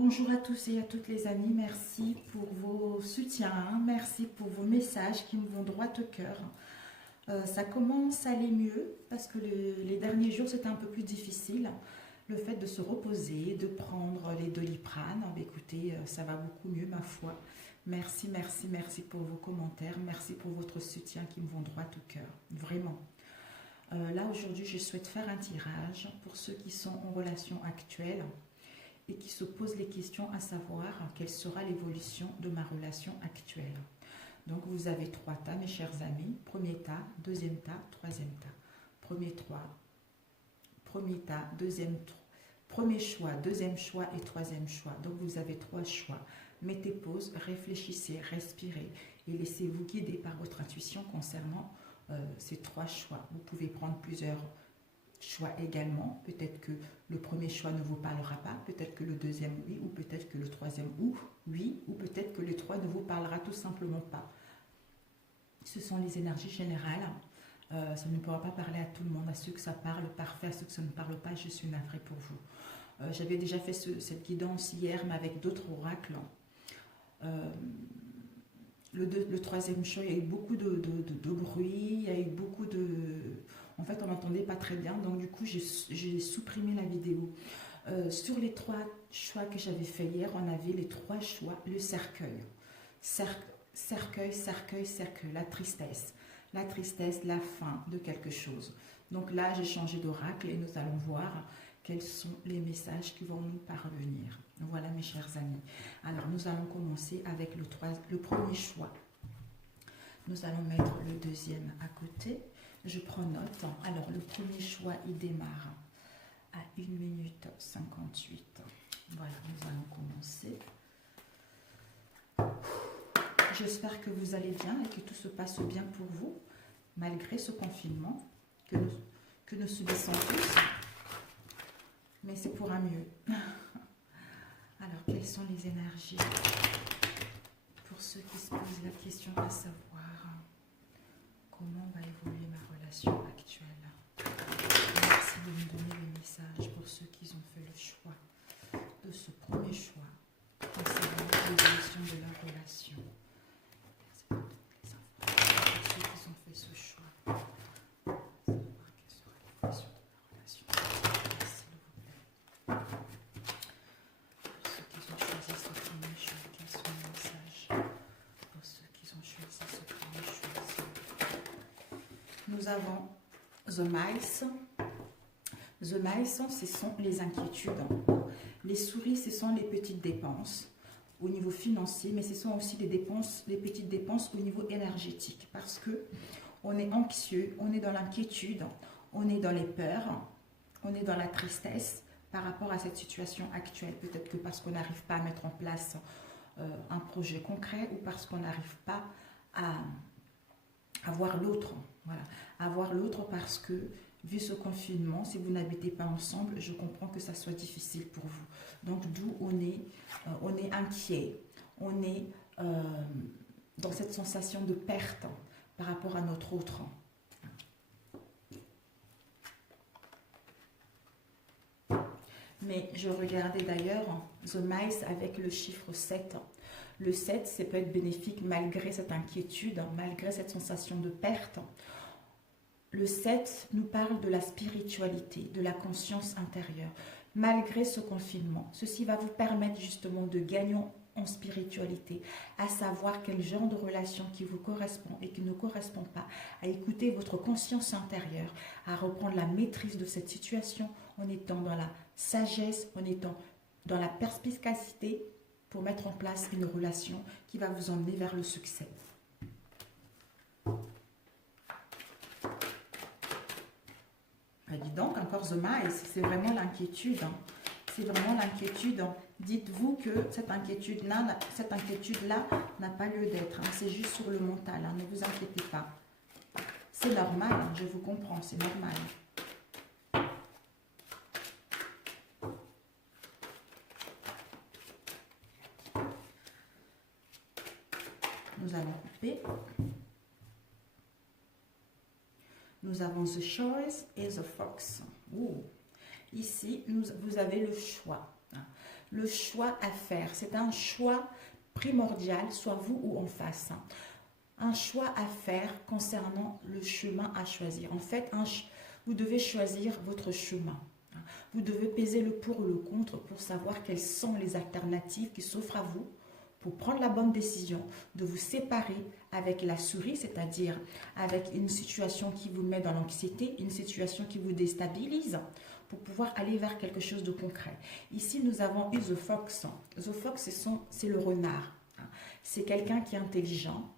Bonjour à tous et à toutes les amis, merci pour vos soutiens, merci pour vos messages qui me vont droit au cœur. Ça commence à aller mieux parce que les derniers jours c'était un peu plus difficile. Le fait de se reposer, de prendre les Doliprane, écoutez, ça va beaucoup mieux ma foi. Merci, merci, merci pour vos commentaires, merci pour votre soutien qui me vont droit au cœur, vraiment. Là aujourd'hui je souhaite faire un tirage pour ceux qui sont en relation actuelle et qui se posent les questions à savoir quelle sera l'évolution de ma relation actuelle. Donc vous avez trois tas, mes chers amis. Premier tas, deuxième tas, troisième tas. Premier tas, premier choix, deuxième choix et troisième choix. Donc vous avez trois choix. Mettez pause, réfléchissez, respirez et laissez-vous guider par votre intuition concernant ces trois choix. Vous pouvez prendre plusieurs choix également. Peut-être que le premier choix ne vous parlera pas, peut-être que le deuxième oui, ou peut-être que le troisième oui, ou peut-être que le trois ne vous parlera tout simplement pas. Ce sont les énergies générales. Ça ne pourra pas parler à tout le monde, à ceux que ça parle, parfait, à ceux que ça ne parle pas, je suis navrée pour vous. J'avais déjà fait cette guidance hier, mais avec d'autres oracles. Le troisième choix, il y a eu beaucoup de bruit, il y a eu beaucoup de... En fait, on n'entendait pas très bien, donc du coup, j'ai supprimé la vidéo. Sur les trois choix que j'avais fait hier, on avait les trois choix, le cercueil. Cercueil, cercueil, cercueil, la tristesse, la fin de quelque chose. Donc là, j'ai changé d'oracle et nous allons voir quels sont les messages qui vont nous parvenir. Voilà mes chers amis. Alors nous allons commencer avec le premier choix. Nous allons mettre le deuxième à côté. Je prends note. Alors le premier choix, il démarre à 1 minute 58. Voilà, nous allons commencer. J'espère que vous allez bien et que tout se passe bien pour vous, malgré ce confinement que nous subissons tous. Mais c'est pour un mieux. Alors, quelles sont les énergies pour ceux qui se posent la question à savoir comment va évoluer ma relation actuelle? Merci de me donner le message pour ceux qui ont fait le choix de ce premier choix concernant l'évolution de leur relation. Merci pour toutes les informations pour ceux qui ont fait ce choix. Savoir quelle sera l'évolution de leur relation. Merci, s'il vous plaît. Pour ceux qui ont choisi ce premier choix, quels sont les messages pour ceux qui ont choisi ce premier choix? Nous avons The Mice. The Mice, ce sont les inquiétudes. Les souris, ce sont les petites dépenses au niveau financier, mais ce sont aussi les petites dépenses au niveau énergétique, parce que on est anxieux, on est dans l'inquiétude, on est dans les peurs, on est dans la tristesse par rapport à cette situation actuelle. Peut-être que parce qu'on n'arrive pas à mettre en place un projet concret, ou parce qu'on n'arrive pas à voir l'autre. Voilà, à voir l'autre parce que, vu ce confinement, si vous n'habitez pas ensemble, je comprends que ça soit difficile pour vous. Donc, d'où on est inquiet, on est dans cette sensation de perte par rapport à notre autre. Mais je regardais d'ailleurs The Mice avec le chiffre 7. Le 7, ça peut être bénéfique malgré cette inquiétude, malgré cette sensation de perte. Le 7 nous parle de la spiritualité, de la conscience intérieure. Malgré ce confinement, ceci va vous permettre justement de gagner en spiritualité, à savoir quel genre de relation qui vous correspond et qui ne correspond pas, à écouter votre conscience intérieure, à reprendre la maîtrise de cette situation en étant dans la sagesse, en étant dans la perspicacité pour mettre en place une relation qui va vous emmener vers le succès. Dis donc, encore The Mice, c'est vraiment l'inquiétude. C'est vraiment l'inquiétude. Dites-vous que cette inquiétude-là n'a pas lieu d'être. C'est juste sur le mental. Ne vous inquiétez pas. C'est normal, je vous comprends, c'est normal. Nous allons couper. Nous avons The Choice et The Fox. Ici, vous avez le choix. le choix à faire. C'est un choix primordial, soit vous ou en face. Un choix à faire concernant le chemin à choisir. En fait, vous devez choisir votre chemin. Vous devez peser le pour ou le contre pour savoir quelles sont les alternatives qui s'offrent à vous pour prendre la bonne décision de vous séparer avec la souris, c'est-à-dire avec une situation qui vous met dans l'anxiété, une situation qui vous déstabilise, pour pouvoir aller vers quelque chose de concret. Ici, nous avons eu The Fox. The Fox, c'est le renard. C'est quelqu'un qui est intelligent.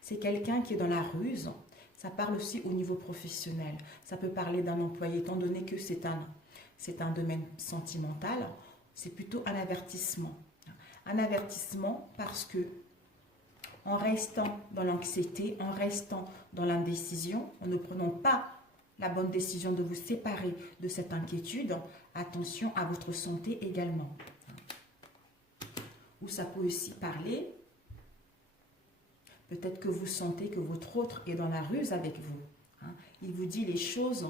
C'est quelqu'un qui est dans la ruse. Ça parle aussi au niveau professionnel. Ça peut parler d'un employé, étant donné que c'est un domaine sentimental. C'est plutôt un avertissement. Un avertissement parce que en restant dans l'anxiété, en restant dans l'indécision, en ne prenant pas la bonne décision de vous séparer de cette inquiétude, attention à votre santé également. Ou ça peut aussi parler, peut-être que vous sentez que votre autre est dans la ruse avec vous. Il vous dit les choses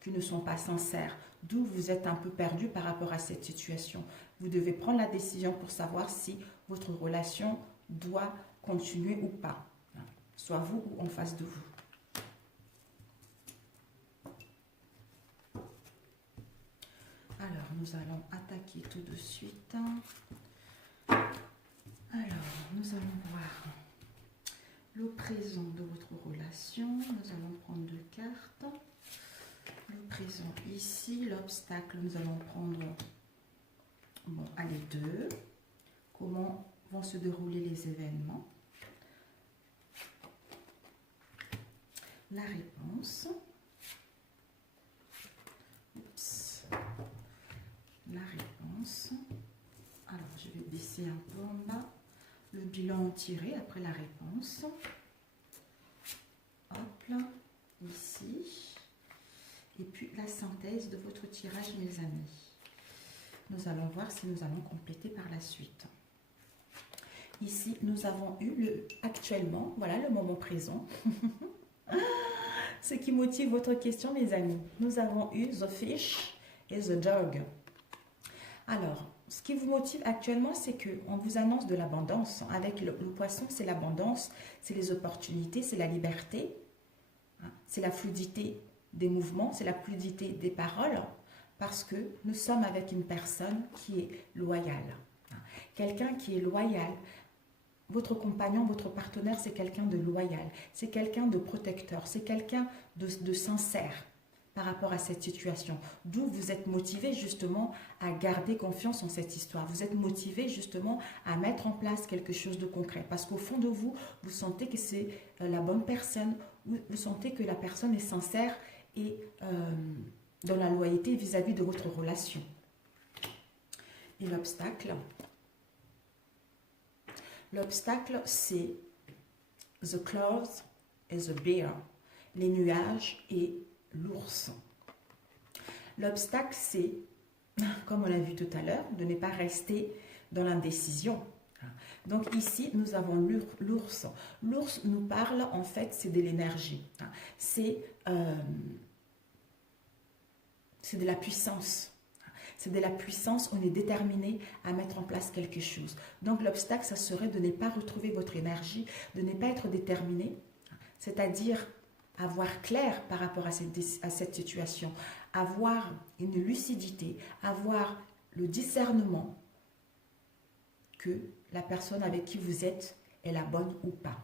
qui ne sont pas sincères, d'où vous êtes un peu perdu par rapport à cette situation. Vous devez prendre la décision pour savoir si votre relation doit continuer ou pas, soit vous ou en face de vous. Alors, nous allons attaquer tout de suite. Alors, nous allons voir le présent de votre relation. Nous allons prendre 2 cartes. Le présent ici, l'obstacle, nous allons prendre, bon, allez, 2. Comment vont se dérouler les événements? La réponse. Oups. La réponse. Alors, je vais baisser un peu en bas. Le bilan tiré après la réponse. Hop là, ici. Et puis la synthèse de votre tirage, mes amis. Nous allons voir si nous allons compléter par la suite. Ici, nous avons eu actuellement, voilà le moment présent. Ce qui motive votre question, mes amis. Nous avons eu The Fish et The Dog. Alors, ce qui vous motive actuellement, c'est qu'on vous annonce de l'abondance. Avec le poisson, c'est l'abondance, c'est les opportunités, c'est la liberté, c'est la fluidité des mouvements, c'est la fluidité des paroles, parce que nous sommes avec une personne qui est loyale. Quelqu'un qui est loyal, votre compagnon, votre partenaire, c'est quelqu'un de loyal, c'est quelqu'un de protecteur, c'est quelqu'un de sincère par rapport à cette situation. D'où vous êtes motivé justement à garder confiance en cette histoire. Vous êtes motivé justement à mettre en place quelque chose de concret. Parce qu'au fond de vous, vous sentez que c'est la bonne personne, vous sentez que la personne est sincère et dans la loyauté vis-à-vis de votre relation. Et l'obstacle, c'est the clouds et the bear, les nuages et l'ours. L'obstacle, c'est, comme on l'a vu tout à l'heure, de ne pas rester dans l'indécision. Donc ici, nous avons l'ours. L'ours nous parle, en fait, c'est de l'énergie. C'est de la puissance. C'est de la puissance, on est déterminé à mettre en place quelque chose. Donc l'obstacle, ça serait de ne pas retrouver votre énergie, de ne pas être déterminé, c'est-à-dire avoir clair par rapport à cette situation, avoir une lucidité, avoir le discernement que la personne avec qui vous êtes est la bonne ou pas.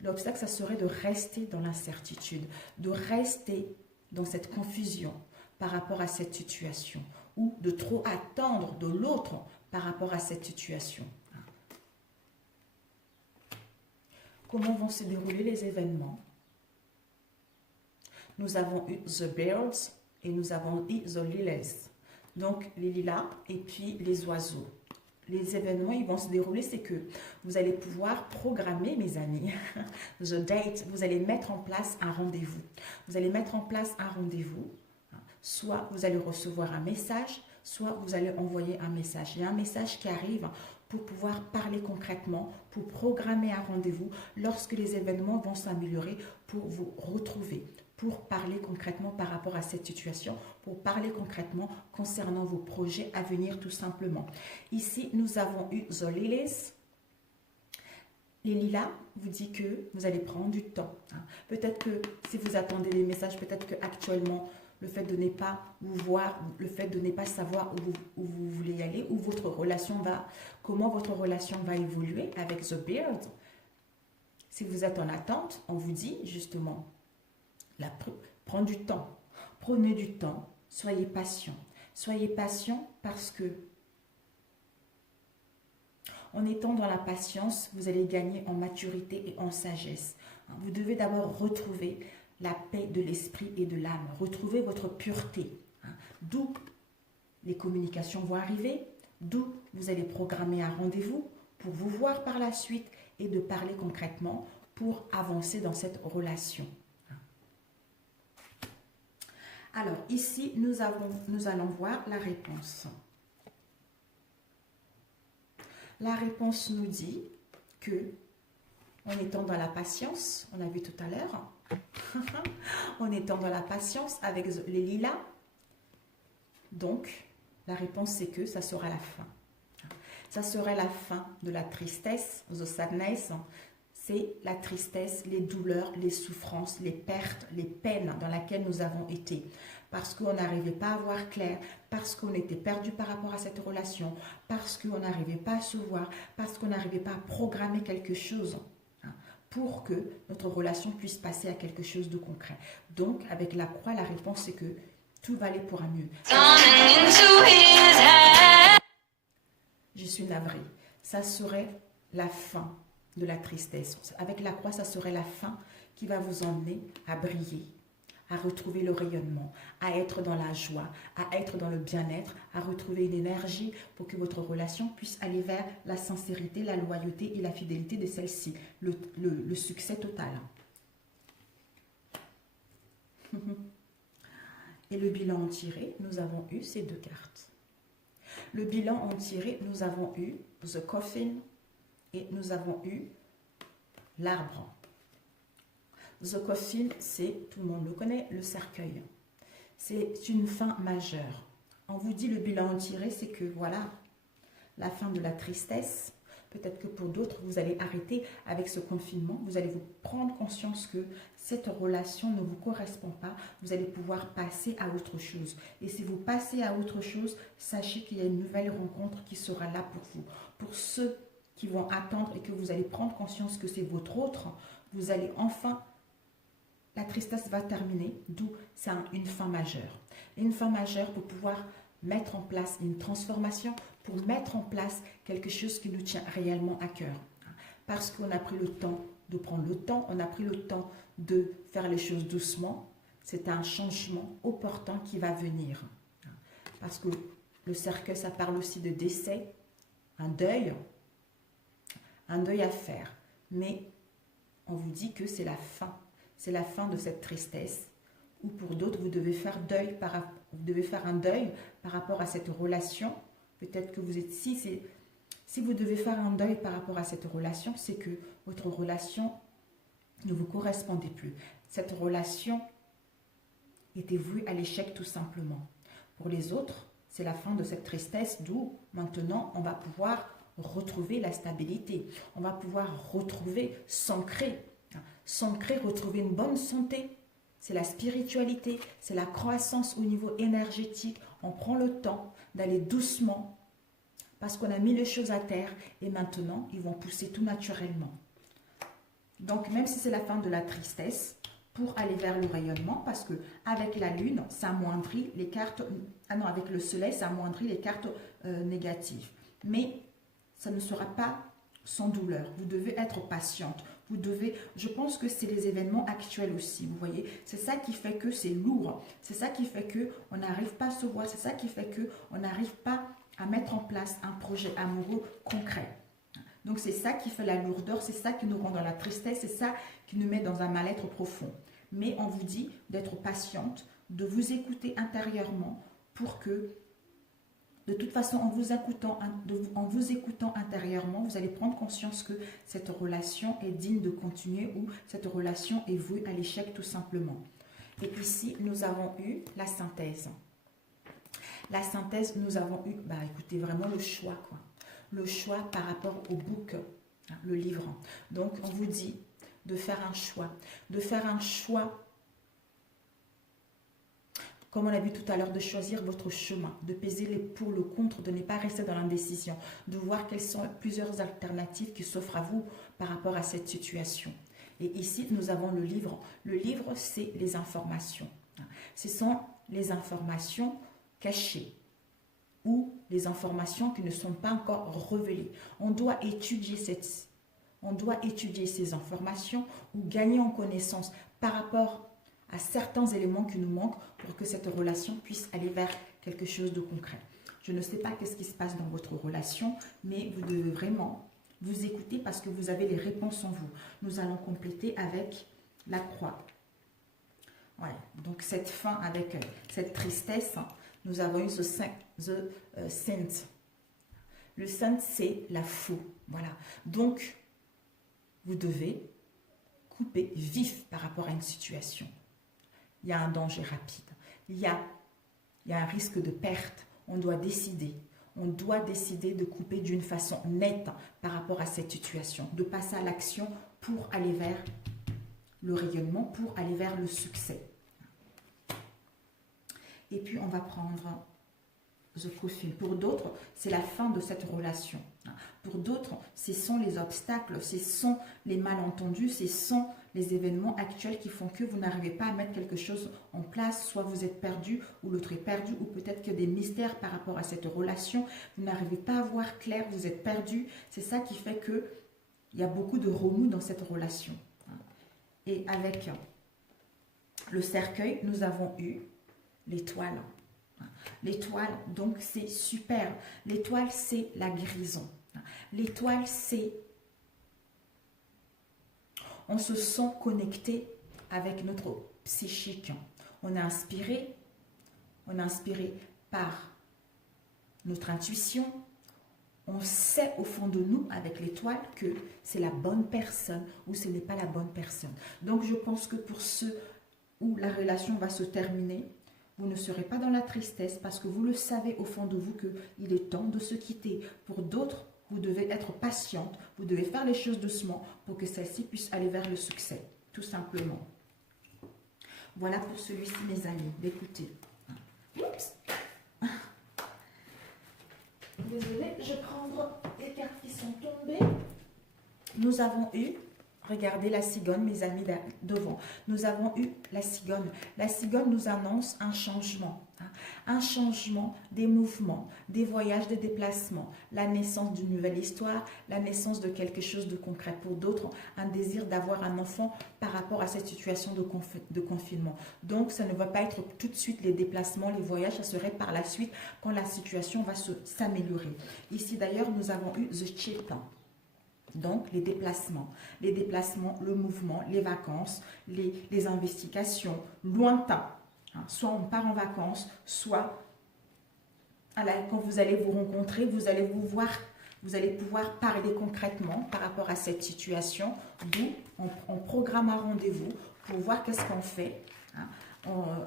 L'obstacle, ça serait de rester dans l'incertitude, de rester dans cette confusion par rapport à cette situation ou de trop attendre de l'autre par rapport à cette situation. Comment vont se dérouler les événements? Nous avons eu The Birds et nous avons eu The Lilies. Donc, les lilas et puis les oiseaux. Les événements, ils vont se dérouler, c'est que vous allez pouvoir programmer, mes amis, the date, vous allez mettre en place un rendez-vous. Vous allez mettre en place un rendez-vous. Soit vous allez recevoir un message, soit vous allez envoyer un message. Il y a un message qui arrive pour pouvoir parler concrètement, pour programmer un rendez-vous lorsque les événements vont s'améliorer pour vous retrouver, pour parler concrètement par rapport à cette situation, pour parler concrètement concernant vos projets à venir tout simplement. Ici, nous avons eu The Lilies. Les lilas vous dit que vous allez prendre du temps. Peut-être que si vous attendez des messages, peut-être qu'actuellement, le fait de ne pas vous voir, le fait de ne pas savoir où vous voulez aller, où votre relation va, comment votre relation va évoluer avec The Beard. Si vous êtes en attente, on vous dit justement, prendre du temps. Prenez du temps, soyez patient. Soyez patient parce que en étant dans la patience, vous allez gagner en maturité et en sagesse. Vous devez d'abord retrouver la paix de l'esprit et de l'âme. Retrouver votre pureté. D'où les communications vont arriver, d'où vous allez programmer un rendez-vous pour vous voir par la suite et de parler concrètement pour avancer dans cette relation. Alors ici, nous allons voir la réponse. La réponse nous dit que, en étant dans la patience, on a vu tout à l'heure, en étant dans la patience avec les lilas, donc la réponse c'est que ça sera la fin. Ça serait la fin de la tristesse, the sadness, c'est la tristesse, les douleurs, les souffrances, les pertes, les peines dans lesquelles nous avons été. Parce qu'on n'arrivait pas à voir clair, parce qu'on était perdu par rapport à cette relation, parce qu'on n'arrivait pas à se voir, parce qu'on n'arrivait pas à programmer quelque chose pour que notre relation puisse passer à quelque chose de concret. Donc, avec la croix, la réponse c'est que tout va aller pour un mieux. Je suis navrée. Ça serait la fin de la tristesse. Avec la croix, ça serait la fin qui va vous emmener à briller, à retrouver le rayonnement, à être dans la joie, à être dans le bien-être, à retrouver une énergie pour que votre relation puisse aller vers la sincérité, la loyauté et la fidélité de celle-ci, le succès total. Et le bilan en tiré, nous avons eu ces deux cartes. Le bilan en tiré, nous avons eu The Coffin et nous avons eu l'arbre. The Coffin, c'est, tout le monde le connaît, le cercueil. C'est une fin majeure. On vous dit le bilan en tiré, c'est que voilà, la fin de la tristesse. Peut-être que pour d'autres, vous allez arrêter avec ce confinement. Vous allez vous prendre conscience que cette relation ne vous correspond pas. Vous allez pouvoir passer à autre chose. Et si vous passez à autre chose, sachez qu'il y a une nouvelle rencontre qui sera là pour vous. Pour ceux qui vont attendre et que vous allez prendre conscience que c'est votre autre, vous allez enfin... La tristesse va terminer, d'où c'est une fin majeure. Une fin majeure pour pouvoir mettre en place une transformation, pour mettre en place quelque chose qui nous tient réellement à cœur. Parce qu'on a pris le temps de prendre le temps, on a pris le temps de faire les choses doucement. C'est un changement opportun qui va venir. Parce que le cercueil, ça parle aussi de décès, un deuil à faire. Mais on vous dit que c'est la fin. C'est la fin de cette tristesse. Ou pour d'autres, vous devez faire un deuil par rapport à cette relation. Peut-être que vous êtes... Si vous devez faire un deuil par rapport à cette relation, c'est que votre relation ne vous correspondait plus. Cette relation était vouée à l'échec tout simplement. Pour les autres, c'est la fin de cette tristesse, d'où maintenant on va pouvoir retrouver la stabilité. On va pouvoir retrouver, s'ancrer, retrouver une bonne santé. C'est la spiritualité, c'est la croissance au niveau énergétique. On prend le temps d'aller doucement parce qu'on a mis les choses à terre et maintenant, ils vont pousser tout naturellement. Donc, même si c'est la fin de la tristesse, pour aller vers le rayonnement, parce que avec la lune, ça amoindrit les cartes... Ah non, avec le soleil, ça amoindrit les cartes négatives. Mais ça ne sera pas sans douleur. Vous devez être patiente. Vous devez, je pense que c'est les événements actuels aussi, vous voyez. C'est ça qui fait que c'est lourd. C'est ça qui fait qu'on n'arrive pas à se voir. C'est ça qui fait qu'on n'arrive pas à mettre en place un projet amoureux concret. Donc c'est ça qui fait la lourdeur, c'est ça qui nous rend dans la tristesse, c'est ça qui nous met dans un mal-être profond. Mais on vous dit d'être patiente, de vous écouter intérieurement pour que, de toute façon, en vous écoutant intérieurement, vous allez prendre conscience que cette relation est digne de continuer ou cette relation est vouée à l'échec tout simplement. Et ici, nous avons eu la synthèse. La synthèse, nous avons eu, bah écoutez, vraiment le choix, quoi. Le choix par rapport au book, hein, le livre. Donc, on vous dit de faire un choix. De faire un choix, comme on a vu tout à l'heure, de choisir votre chemin, de peser les pour, le contre, de ne pas rester dans l'indécision, de voir quelles sont plusieurs alternatives qui s'offrent à vous par rapport à cette situation. Et ici, nous avons le livre. Le livre, c'est les informations. Ce sont les informations cachées ou les informations qui ne sont pas encore révélées. On doit étudier ces informations ou gagner en connaissance par rapport à certains éléments qui nous manquent pour que cette relation puisse aller vers quelque chose de concret. Je ne sais pas qu'est-ce qui se passe dans votre relation, mais vous devez vraiment vous écouter parce que vous avez les réponses en vous. Nous allons compléter avec la croix. Ouais, donc cette fin avec cette tristesse, nous avons eu The Saint. Le Saint, c'est la faux. Voilà. Donc, vous devez couper vif par rapport à une situation. Il y a un danger rapide. Il y a un risque de perte. On doit décider. On doit décider de couper d'une façon nette par rapport à cette situation. De passer à l'action pour aller vers le rayonnement, pour aller vers le succès. Et puis, on va prendre The Coffin. Pour d'autres, c'est la fin de cette relation. Pour d'autres, ce sont les obstacles, ce sont les malentendus, ce sont les événements actuels qui font que vous n'arrivez pas à mettre quelque chose en place. Soit vous êtes perdu, ou l'autre est perdu, ou peut-être qu'il y a des mystères par rapport à cette relation. Vous n'arrivez pas à voir clair, vous êtes perdu. C'est ça qui fait qu'il y a beaucoup de remous dans cette relation. Et avec le cercueil, nous avons eu l'étoile. L'étoile, donc c'est super. L'étoile, c'est la guérison. L'étoile, c'est... On se sent connecté avec notre psychique. On est inspiré par notre intuition. On sait au fond de nous, avec l'étoile, que c'est la bonne personne ou ce n'est pas la bonne personne. Donc, je pense que pour ceux où la relation va se terminer, vous ne serez pas dans la tristesse parce que vous le savez au fond de vous qu'il est temps de se quitter. Pour d'autres, vous devez être patiente, vous devez faire les choses doucement pour que celle-ci puisse aller vers le succès, tout simplement. Voilà pour celui-ci, mes amis. Écoutez. Oups. Désolée, je vais prendre les cartes qui sont tombées. Nous avons eu... Regardez la cigogne, mes amis, devant. Nous avons eu la cigogne. La cigogne nous annonce un changement. Un changement des mouvements, des voyages, des déplacements. La naissance d'une nouvelle histoire, la naissance de quelque chose de concret. Pour d'autres, un désir d'avoir un enfant par rapport à cette situation de confinement. Donc, ça ne va pas être tout de suite les déplacements, les voyages. Ça serait par la suite quand la situation va s'améliorer. Ici, d'ailleurs, nous avons eu The Chip. Donc, les déplacements, le mouvement, les vacances, les investigations lointains. Soit on part en vacances, soit quand vous allez vous rencontrer, vous allez pouvoir parler concrètement par rapport à cette situation, d'où on programme un rendez-vous pour voir qu'est-ce qu'on fait.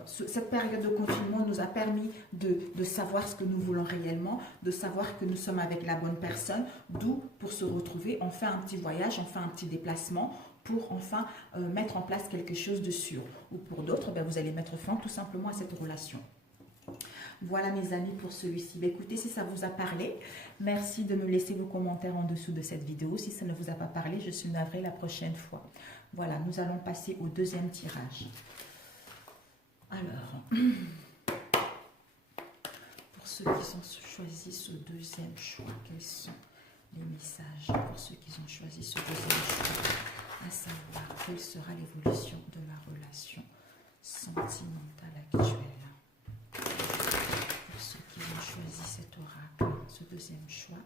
Cette période de confinement nous a permis de savoir ce que nous voulons réellement, de savoir que nous sommes avec la bonne personne, d'où pour se retrouver, on fait un petit voyage, on fait un petit déplacement pour enfin mettre en place quelque chose de sûr. Ou pour d'autres, vous allez mettre fin tout simplement à cette relation. Voilà mes amis pour celui-ci. Écoutez, si ça vous a parlé, merci de me laisser vos commentaires en dessous de cette vidéo. Si ça ne vous a pas parlé, je suis navrée la prochaine fois. Voilà, nous allons passer au deuxième tirage. Alors, pour ceux qui ont choisi ce deuxième choix, quels sont les messages pour ceux qui ont choisi ce deuxième choix, à savoir quelle sera l'évolution de la relation sentimentale actuelle. Pour ceux qui ont choisi cet oracle, ce deuxième choix,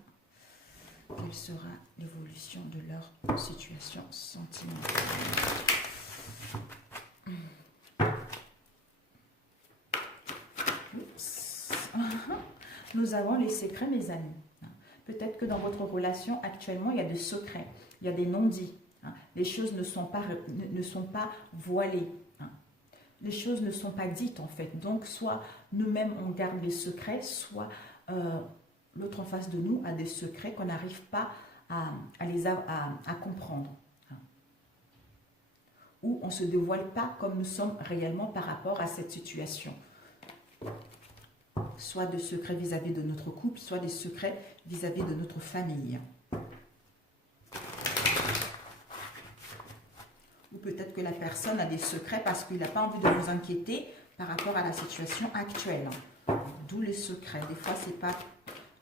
quelle sera l'évolution de leur situation sentimentale. Nous avons les secrets, mes amis. Peut-être que dans votre relation, actuellement, il y a des secrets, il y a des non-dits. Les choses ne sont pas voilées. les choses ne sont pas dites en fait. Donc, soit nous-mêmes, on garde les secrets, soit l'autre en face de nous a des secrets qu'on n'arrive pas à comprendre. Ou on ne se dévoile pas comme nous sommes réellement par rapport à cette situation. Soit des secrets vis-à-vis de notre couple, soit des secrets vis-à-vis de notre famille. Ou peut-être que la personne a des secrets parce qu'il n'a pas envie de vous inquiéter par rapport à la situation actuelle. D'où les secrets. Des fois, ce n'est pas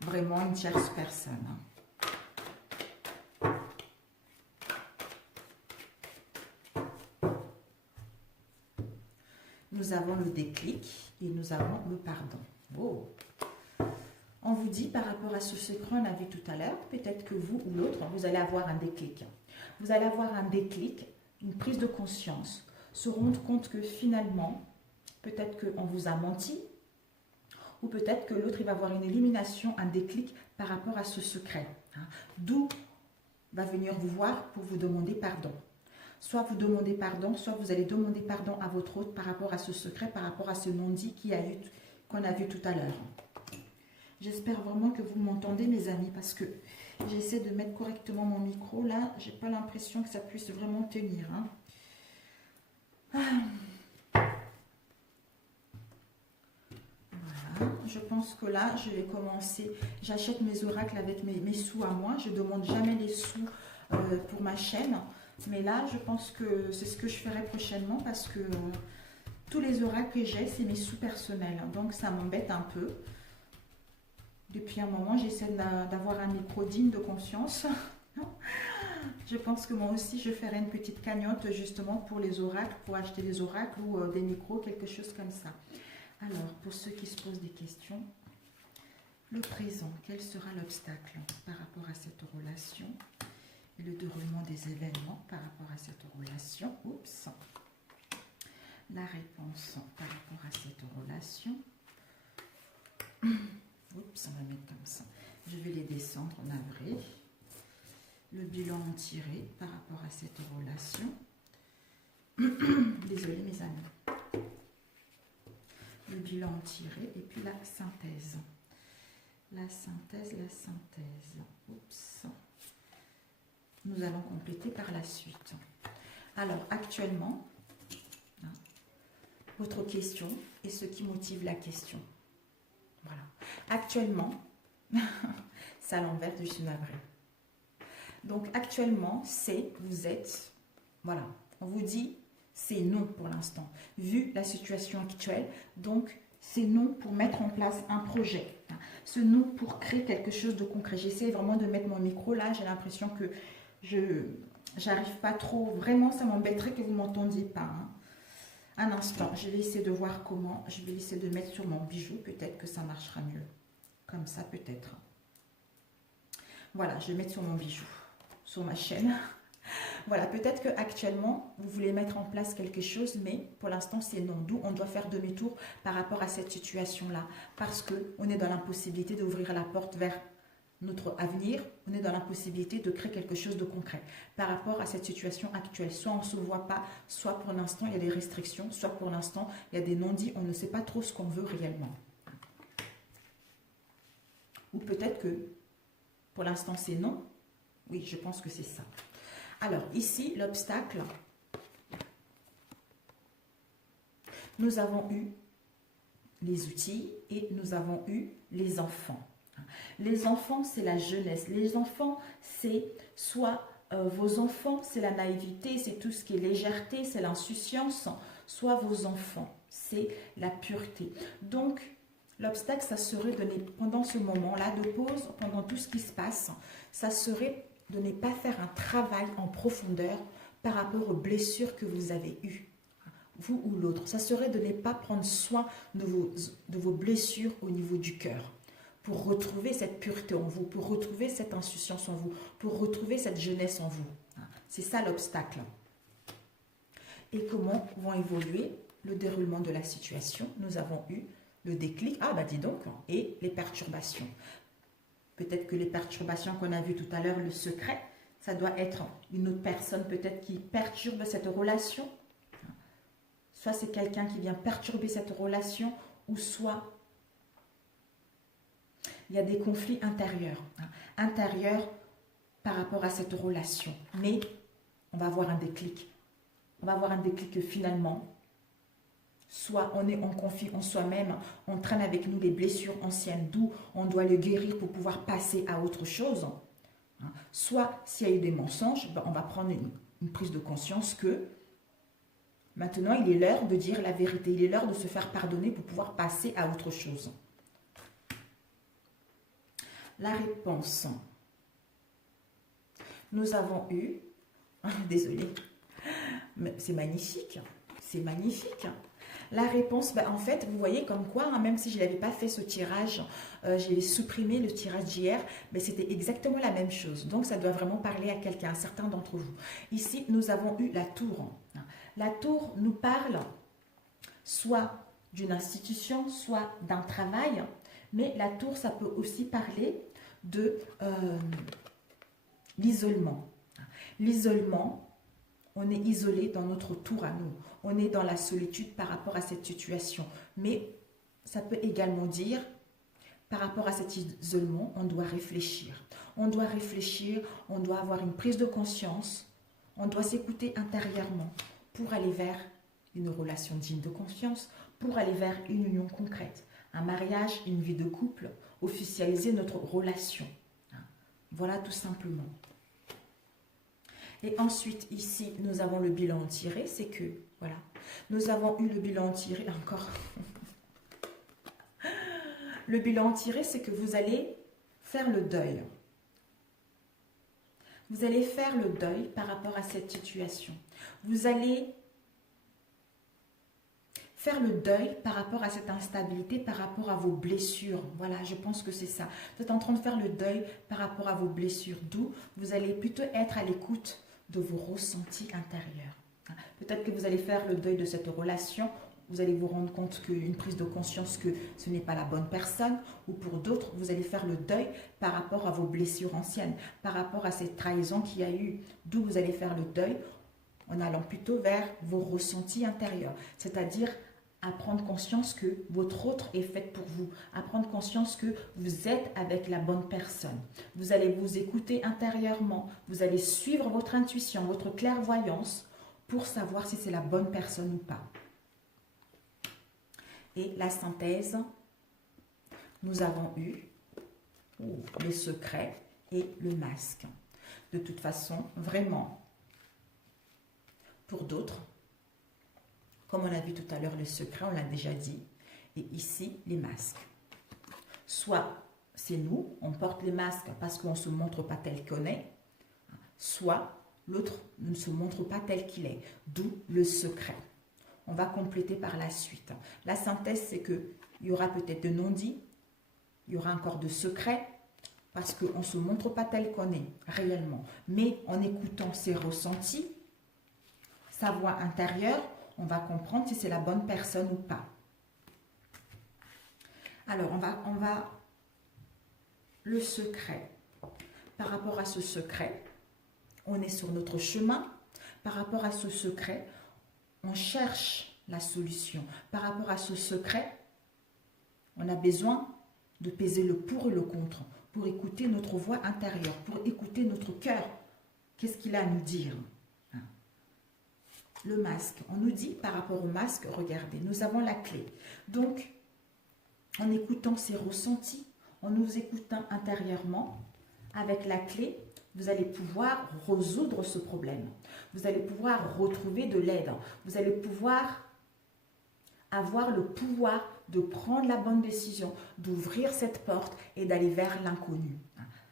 vraiment une tierce personne. Nous avons le déclic et nous avons le pardon. Oh. On vous dit par rapport à ce secret qu'on a vu tout à l'heure, peut-être que vous ou l'autre, vous allez avoir un déclic. Vous allez avoir un déclic, une prise de conscience, se rendre compte que finalement, peut-être qu'on vous a menti, ou peut-être que l'autre il va avoir une illumination, un déclic par rapport à ce secret. D'où va venir vous voir pour vous demander pardon. Soit vous demandez pardon, soit vous allez demander pardon à votre hôte par rapport à ce secret, par rapport à ce non-dit qu'on a vu tout à l'heure. J'espère vraiment que vous m'entendez, mes amis, parce que j'essaie de mettre correctement mon micro. Là, j'ai pas l'impression que ça puisse vraiment tenir. Voilà, je pense que là, je vais commencer. J'achète mes oracles avec mes sous à moi. Je ne demande jamais les sous pour ma chaîne. Mais là, je pense que c'est ce que je ferai prochainement parce que tous les oracles que j'ai, c'est mes sous personnels. Donc, ça m'embête un peu. Depuis un moment, j'essaie d'avoir un micro digne de confiance. Je pense que moi aussi, je ferai une petite cagnotte justement pour les oracles, pour acheter des oracles ou des micros, quelque chose comme ça. Alors, pour ceux qui se posent des questions, le présent, quel sera l'obstacle par rapport à cette relation? Et le déroulement des événements par rapport à cette relation. Oups. La réponse par rapport à cette relation. Oups, on va mettre comme ça. Je vais les descendre en avril. Le bilan tiré par rapport à cette relation. Désolée mes amis. Le bilan tiré et puis la synthèse. La synthèse. Oups. Nous allons compléter par la suite. Alors, actuellement, votre question et ce qui motive la question. Voilà. Actuellement, c'est à l'envers, je suis navrée. Donc, actuellement, vous êtes, voilà, on vous dit, c'est non pour l'instant. Vu la situation actuelle, donc, c'est non pour mettre en place un projet. Ce non pour créer quelque chose de concret. J'essaie vraiment de mettre mon micro là, j'ai l'impression que j'arrive pas trop. Vraiment, ça m'embêterait que vous ne m'entendiez pas. Un instant, je vais essayer de voir comment. Je vais essayer de mettre sur mon bijou. Peut-être que ça marchera mieux. Comme ça, peut-être. Voilà, je vais mettre sur mon bijou. Sur ma chaîne. Voilà, peut-être qu'actuellement, vous voulez mettre en place quelque chose, mais pour l'instant, c'est non. D'où on doit faire demi-tour par rapport à cette situation-là. Parce qu'on est dans l'impossibilité d'ouvrir la porte vers notre avenir, on est dans l'impossibilité de créer quelque chose de concret par rapport à cette situation actuelle. Soit on ne se voit pas, soit pour l'instant il y a des restrictions, soit pour l'instant il y a des non-dits, on ne sait pas trop ce qu'on veut réellement. Ou peut-être que pour l'instant c'est non. Oui, je pense que c'est ça. Alors ici, l'obstacle, nous avons eu les outils et nous avons eu les enfants. Les enfants, c'est la jeunesse. Les enfants, c'est soit vos enfants, c'est la naïveté, c'est tout ce qui est légèreté, c'est l'insouciance. Soit vos enfants, c'est la pureté. Donc, l'obstacle, ça serait de pendant ce moment-là de pause, pendant tout ce qui se passe, ça serait de ne pas faire un travail en profondeur par rapport aux blessures que vous avez eues, vous ou l'autre. Ça serait de ne pas prendre soin de vos blessures au niveau du cœur, pour retrouver cette pureté en vous, pour retrouver cette insouciance en vous, pour retrouver cette jeunesse en vous. C'est ça l'obstacle. Et comment vont évoluer le déroulement de la situation? Nous avons eu le déclic, ah bah dis donc, et les perturbations. Peut-être que les perturbations qu'on a vues tout à l'heure, le secret, ça doit être une autre personne peut-être qui perturbe cette relation. soit c'est quelqu'un qui vient perturber cette relation, ou soit il y a des conflits intérieurs, hein, intérieurs par rapport à cette relation. Mais on va avoir un déclic. On va avoir un déclic que finalement, soit on est en conflit en soi-même, on traîne avec nous les blessures anciennes, d'où on doit le guérir pour pouvoir passer à autre chose. Hein. Soit s'il y a eu des mensonges, ben on va prendre une prise de conscience que maintenant il est l'heure de dire la vérité, il est l'heure de se faire pardonner pour pouvoir passer à autre chose. La réponse. Nous avons eu, désolée, mais c'est magnifique, c'est magnifique. La réponse, ben en fait, vous voyez comme quoi, hein, même si je n'avais pas fait ce tirage, j'ai supprimé le tirage d'hier, mais c'était exactement la même chose. Donc, ça doit vraiment parler à quelqu'un, à certains d'entre vous. Ici, nous avons eu la tour. La tour nous parle soit d'une institution, soit d'un travail, mais la tour, ça peut aussi parler de l'isolement. L'isolement, on est isolé dans notre tour à nous. On est dans la solitude par rapport à cette situation. Mais ça peut également dire, par rapport à cet isolement, on doit réfléchir. On doit réfléchir, on doit avoir une prise de conscience, on doit s'écouter intérieurement pour aller vers une relation digne de confiance, pour aller vers une union concrète, un mariage, une vie de couple, officialiser notre relation. Voilà tout simplement. Et ensuite, ici, nous avons le bilan tiré, c'est que, voilà, nous avons eu le bilan tiré, encore. Le bilan tiré, c'est que vous allez faire le deuil. Vous allez faire le deuil par rapport à cette situation. Vous allez faire le deuil par rapport à cette instabilité, par rapport à vos blessures. Voilà, je pense que c'est ça. Vous êtes en train de faire le deuil par rapport à vos blessures, d'où vous allez plutôt être à l'écoute de vos ressentis intérieurs. Peut-être que vous allez faire le deuil de cette relation, vous allez vous rendre compte qu'une prise de conscience que ce n'est pas la bonne personne, ou pour d'autres, vous allez faire le deuil par rapport à vos blessures anciennes, par rapport à cette trahison qu'il y a eu, d'où vous allez faire le deuil en allant plutôt vers vos ressentis intérieurs, c'est-à-dire à prendre conscience que votre autre est faite pour vous, à prendre conscience que vous êtes avec la bonne personne. Vous allez vous écouter intérieurement, vous allez suivre votre intuition, votre clairvoyance pour savoir si c'est la bonne personne ou pas. Et la synthèse, nous avons eu le secret et le masque. De toute façon, vraiment, pour d'autres, comme on a vu tout à l'heure, le secret, on l'a déjà dit. Et ici, les masques. Soit c'est nous, on porte les masques parce qu'on ne se montre pas tel qu'on est. Soit l'autre ne se montre pas tel qu'il est. D'où le secret. On va compléter par la suite. La synthèse, c'est qu'il y aura peut-être de non-dits. Il y aura encore de secrets. Parce qu'on ne se montre pas tel qu'on est réellement. Mais en écoutant ses ressentis, sa voix intérieure, on va comprendre si c'est la bonne personne ou pas. Alors, on va le secret. Par rapport à ce secret, on est sur notre chemin. Par rapport à ce secret, on cherche la solution. Par rapport à ce secret, on a besoin de peser le pour et le contre, pour écouter notre voix intérieure, pour écouter notre cœur. Qu'est-ce qu'il a à nous dire ? Le masque, on nous dit par rapport au masque, regardez, nous avons la clé. Donc, en écoutant ces ressentis, en nous écoutant intérieurement, avec la clé, vous allez pouvoir résoudre ce problème. Vous allez pouvoir retrouver de l'aide. Vous allez pouvoir avoir le pouvoir de prendre la bonne décision, d'ouvrir cette porte et d'aller vers l'inconnu.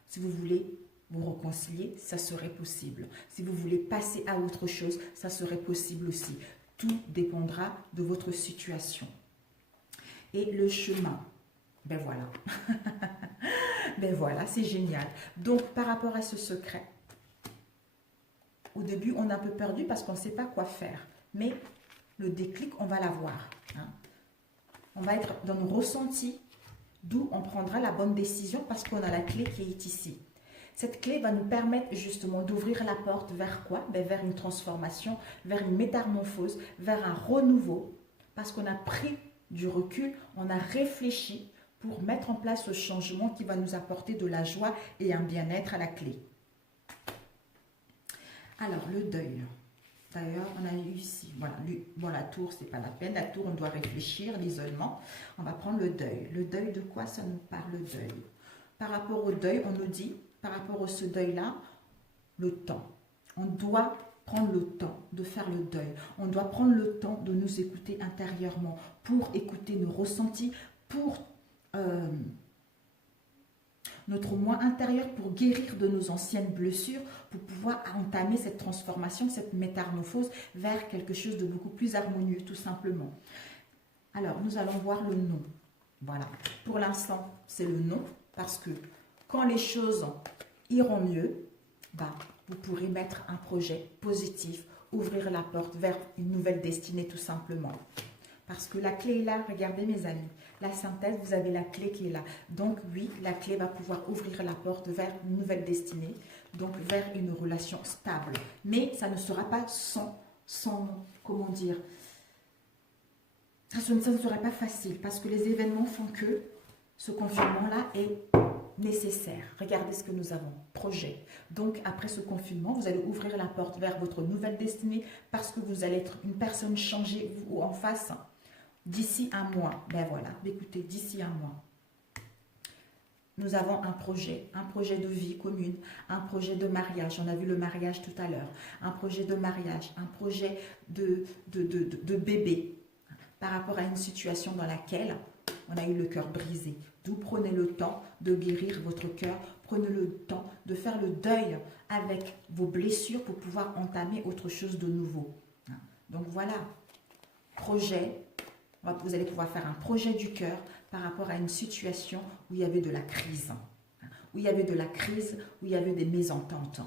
Si vous voulez vous réconcilier, ça serait possible. Si vous voulez passer à autre chose, ça serait possible aussi. Tout dépendra de votre situation. Et le chemin, ben voilà. Ben voilà, c'est génial. Donc, par rapport à ce secret, au début, on est un peu perdu parce qu'on ne sait pas quoi faire. Mais le déclic, on va l'avoir. On va être dans nos ressentis, d'où on prendra la bonne décision parce qu'on a la clé qui est ici. Cette clé va nous permettre justement d'ouvrir la porte vers quoi? Ben, vers une transformation, vers une métamorphose, vers un renouveau, parce qu'on a pris du recul, on a réfléchi pour mettre en place ce changement qui va nous apporter de la joie et un bien-être à la clé. Alors, le deuil. D'ailleurs, on a eu ici, voilà, bon, la tour, c'est pas la peine. La tour, on doit réfléchir, l'isolement. On va prendre le deuil. Le deuil, de quoi ça nous parle, le deuil? Par rapport au deuil, on nous dit, par rapport à ce deuil-là, le temps. On doit prendre le temps de faire le deuil. On doit prendre le temps de nous écouter intérieurement, pour écouter nos ressentis, pour notre moi intérieur, pour guérir de nos anciennes blessures, pour pouvoir entamer cette transformation, cette métamorphose vers quelque chose de beaucoup plus harmonieux, tout simplement. Alors, nous allons voir le non. Voilà. Pour l'instant, c'est le non, parce que quand les choses iront mieux, bah, vous pourrez mettre un projet positif, ouvrir la porte vers une nouvelle destinée, tout simplement. Parce que la clé est là, regardez mes amis. La synthèse, vous avez la clé qui est là. Donc oui, la clé va pouvoir ouvrir la porte vers une nouvelle destinée, donc vers une relation stable. Mais ça ne sera pas sans comment dire, ça ne sera pas facile parce que les événements font que ce confinement-là est nécessaire. Regardez ce que nous avons, projet. Donc après ce confinement, vous allez ouvrir la porte vers votre nouvelle destinée parce que vous allez être une personne changée ou en face. D'ici un mois, ben voilà, écoutez, d'ici un mois, nous avons un projet de vie commune, un projet de mariage, on a vu le mariage tout à l'heure, un projet de mariage, un projet de bébé, par rapport à une situation dans laquelle on a eu le cœur brisé. D'où prenez le temps de guérir votre cœur, prenez le temps de faire le deuil avec vos blessures pour pouvoir entamer autre chose de nouveau. Donc voilà, projet. Vous allez pouvoir faire un projet du cœur par rapport à une situation où il y avait de la crise. Où il y avait de la crise, où il y avait des mésententes.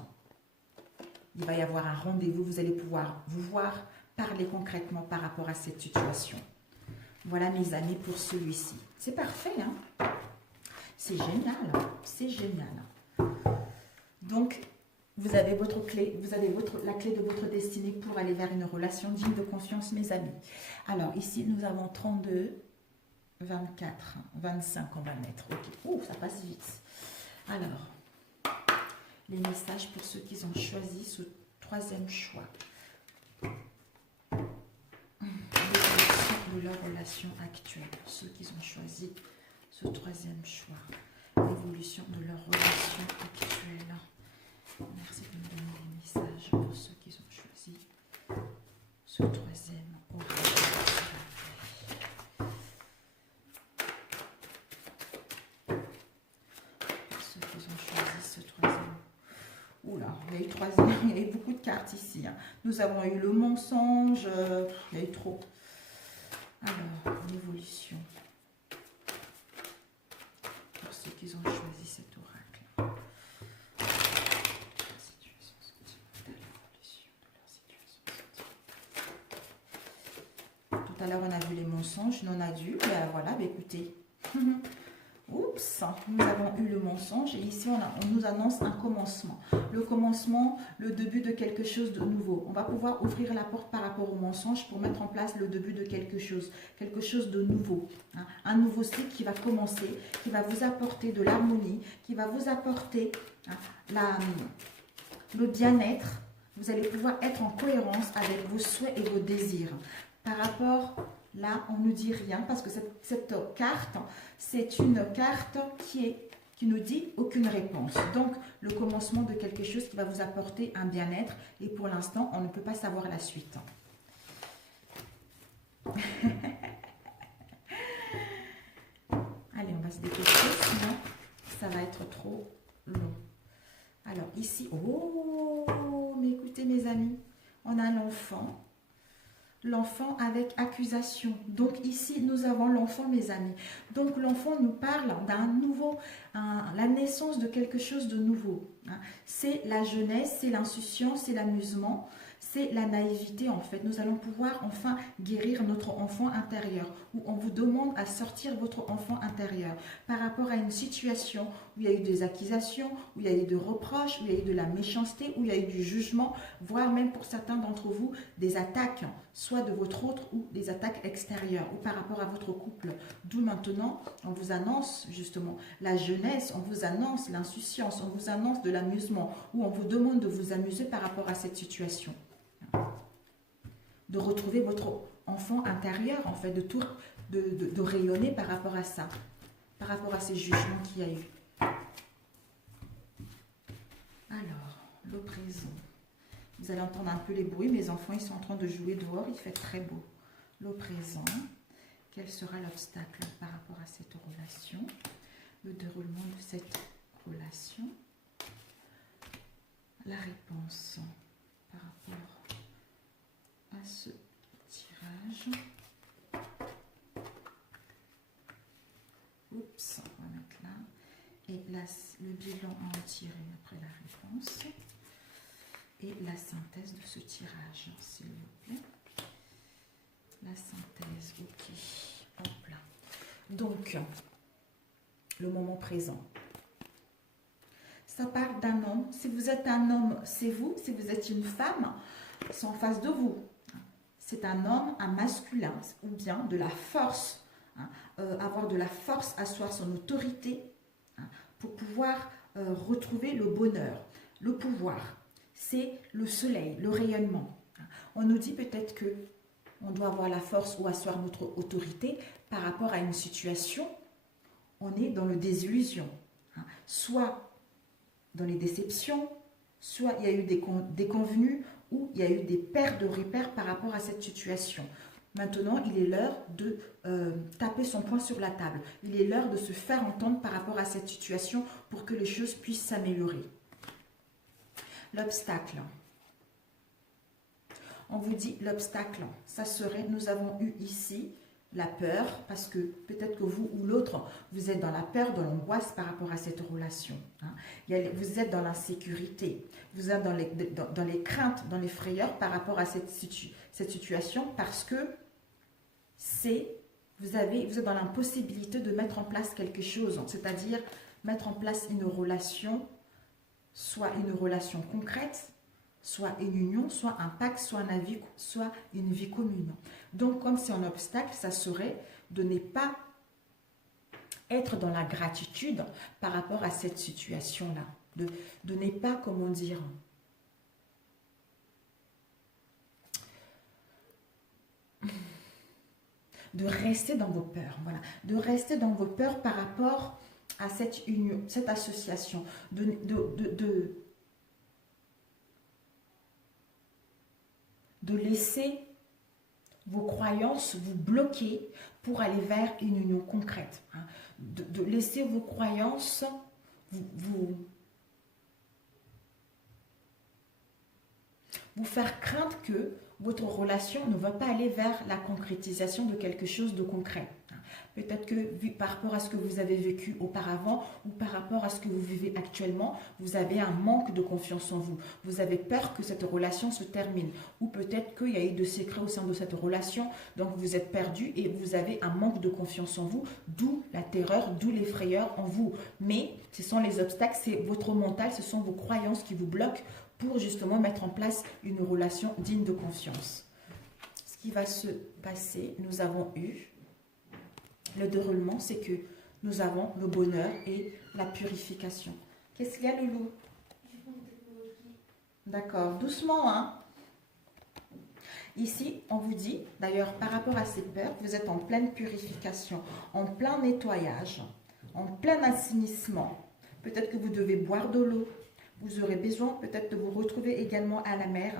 Il va y avoir un rendez-vous, vous allez pouvoir vous voir, parler concrètement par rapport à cette situation. Voilà mes amis pour celui-ci. C'est parfait, hein? C'est génial, c'est génial. Donc, vous avez votre clé, vous avez la clé de votre destinée pour aller vers une relation digne de confiance, mes amis. Alors, ici, nous avons 32, 24, 25, on va mettre. Ok, oh, ça passe vite. Alors, les messages pour ceux qui ont choisi ce troisième choix. L'évolution de leur relation actuelle. Pour ceux qui ont choisi ce troisième choix. L'évolution de leur relation actuelle. Merci de me donner des messages pour ceux qui ont choisi ce troisième oracle. Pour ceux qui ont choisi ce troisième. Oula, il y a eu troisième, il y a eu beaucoup de cartes ici. Hein. Nous avons eu le mensonge, il y a eu trop. Alors, l'évolution. Pour ceux qui ont choisi cet oracle. Tout à l'heure, on a vu les mensonges, non adultes. Ben voilà, ben écoutez. Oups, nous avons eu le mensonge et ici, on nous annonce un commencement. Le commencement, le début de quelque chose de nouveau. On va pouvoir ouvrir la porte par rapport au mensonge pour mettre en place le début de quelque chose de nouveau. Hein. Un nouveau cycle qui va commencer, qui va vous apporter de l'harmonie, qui va vous apporter le bien-être. Vous allez pouvoir être en cohérence avec vos souhaits et vos désirs. Par rapport, là, on ne nous dit rien parce que cette carte, c'est une carte qui nous dit aucune réponse. Donc, le commencement de quelque chose qui va vous apporter un bien-être et pour l'instant, on ne peut pas savoir la suite. Allez, on va se dépêcher, sinon ça va être trop long. Alors, ici, oh, mais écoutez mes amis, on a l'enfant. L'enfant avec accusation. Donc ici, nous avons l'enfant, mes amis. Donc l'enfant nous parle d'un nouveau, la naissance de quelque chose de nouveau. Hein. C'est la jeunesse, c'est l'insouciance, c'est l'amusement, c'est la naïveté en fait. Nous allons pouvoir enfin guérir notre enfant intérieur, où on vous demande à sortir votre enfant intérieur par rapport à une situation où il y a eu des accusations, où il y a eu des reproches, où il y a eu de la méchanceté, où il y a eu du jugement, voire même pour certains d'entre vous, des attaques, soit de votre autre ou des attaques extérieures, ou par rapport à votre couple. D'où maintenant, on vous annonce justement la jeunesse, on vous annonce l'insouciance, on vous annonce de l'amusement, où on vous demande de vous amuser par rapport à cette situation. De retrouver votre enfant intérieur, en fait, de rayonner par rapport à ça, par rapport à ces jugements qu'il y a eu. Alors, le présent. Vous allez entendre un peu les bruits, mes enfants, ils sont en train de jouer dehors, il fait très beau. Le présent, quel sera l'obstacle par rapport à cette relation, le déroulement de cette relation, la réponse par rapport à ce tirage. Oups, on va mettre là. Et le bilan à en tirer après la réponse. Et la synthèse de ce tirage, s'il vous plaît. La synthèse, ok. Hop là. Donc, le moment présent. Ça part d'un homme. Si vous êtes un homme, c'est vous. Si vous êtes une femme, c'est en face de vous. C'est un homme, un masculin, ou bien de la force. Avoir de la force, asseoir son autorité pour pouvoir retrouver le bonheur, le pouvoir. C'est le soleil, le rayonnement. On nous dit peut-être que on doit avoir la force ou asseoir notre autorité par rapport à une situation. On est dans le désillusion. Soit dans les déceptions, soit il y a eu des déconvenues ou il y a eu des pertes de repères par rapport à cette situation. Maintenant, il est l'heure de taper son poing sur la table. Il est l'heure de se faire entendre par rapport à cette situation pour que les choses puissent s'améliorer. L'obstacle. On vous dit l'obstacle, ça serait, nous avons eu ici la peur, parce que peut-être que vous ou l'autre, vous êtes dans la peur, dans l'angoisse par rapport à cette relation. Vous êtes dans l'insécurité, vous êtes dans les craintes, dans les frayeurs par rapport à cette situation, parce que vous êtes dans l'impossibilité de mettre en place quelque chose, c'est-à-dire mettre en place une relation, soit une relation concrète, soit une union, soit un pacte, soit une vie commune. Donc, comme c'est un obstacle, ça serait de ne pas être dans la gratitude par rapport à cette situation-là. De ne pas, comment dire, de rester dans vos peurs. Voilà. De rester dans vos peurs par rapport à cette union, cette association. De laisser vos croyances vous bloquer pour aller vers une union concrète. De laisser vos croyances vous faire craindre que votre relation ne va pas aller vers la concrétisation de quelque chose de concret. Peut-être que par rapport à ce que vous avez vécu auparavant ou par rapport à ce que vous vivez actuellement, vous avez un manque de confiance en vous. Vous avez peur que cette relation se termine. Ou peut-être qu'il y a eu de secrets au sein de cette relation, donc vous êtes perdu et vous avez un manque de confiance en vous, d'où la terreur, d'où les frayeurs en vous. Mais ce sont les obstacles, c'est votre mental, ce sont vos croyances qui vous bloquent pour justement mettre en place une relation digne de confiance. Ce qui va se passer, nous avons eu le déroulement, c'est que nous avons le bonheur et la purification. Qu'est-ce qu'il y a, Loulou? D'accord, doucement, hein. Ici, on vous dit, d'ailleurs, par rapport à ces peurs, vous êtes en pleine purification, en plein nettoyage, en plein assainissement. Peut-être que vous devez boire de l'eau. Vous aurez besoin peut-être de vous retrouver également à la mer.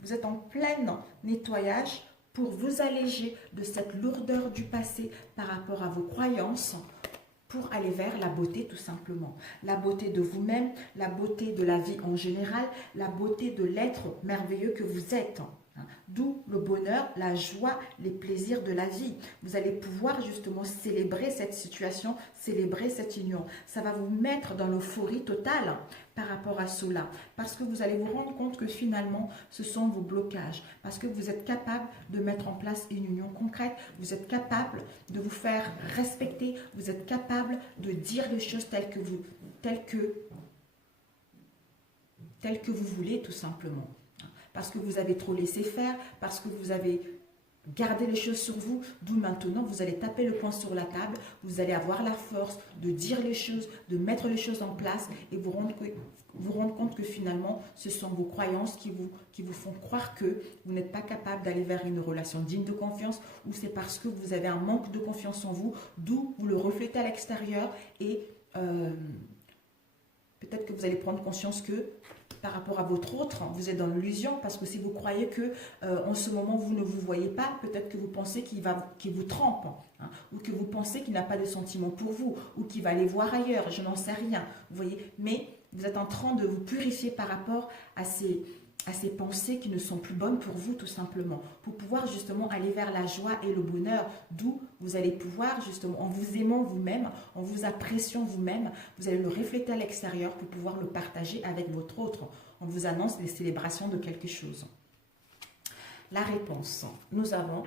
Vous êtes en plein nettoyage pour vous alléger de cette lourdeur du passé par rapport à vos croyances, pour aller vers la beauté tout simplement. La beauté de vous-même, la beauté de la vie en général, la beauté de l'être merveilleux que vous êtes. D'où le bonheur, la joie, les plaisirs de la vie. Vous allez pouvoir justement célébrer cette situation, célébrer cette union. Ça va vous mettre dans l'euphorie totale par rapport à cela. Parce que vous allez vous rendre compte que finalement, ce sont vos blocages. Parce que vous êtes capable de mettre en place une union concrète. Vous êtes capable de vous faire respecter. Vous êtes capable de dire les choses telles que vous voulez, tout simplement. Parce que vous avez trop laissé faire, parce que vous avez gardé les choses sur vous, d'où maintenant vous allez taper le poing sur la table, vous allez avoir la force de dire les choses, de mettre les choses en place et vous rendre compte que finalement ce sont vos croyances qui vous font croire que vous n'êtes pas capable d'aller vers une relation digne de confiance, ou c'est parce que vous avez un manque de confiance en vous, d'où vous le reflétez à l'extérieur et peut-être que vous allez prendre conscience que par rapport à votre autre, vous êtes dans l'illusion, parce que si vous croyez que en ce moment vous ne vous voyez pas, peut-être que vous pensez qu'il vous trompe, ou que vous pensez qu'il n'a pas de sentiments pour vous, ou qu'il va aller voir ailleurs, je n'en sais rien, vous voyez, mais vous êtes en train de vous purifier par rapport à ces pensées qui ne sont plus bonnes pour vous, tout simplement, pour pouvoir justement aller vers la joie et le bonheur, d'où vous allez pouvoir justement, en vous aimant vous-même, en vous appréciant vous-même, vous allez le refléter à l'extérieur pour pouvoir le partager avec votre autre. On vous annonce les célébrations de quelque chose. La réponse, nous avons...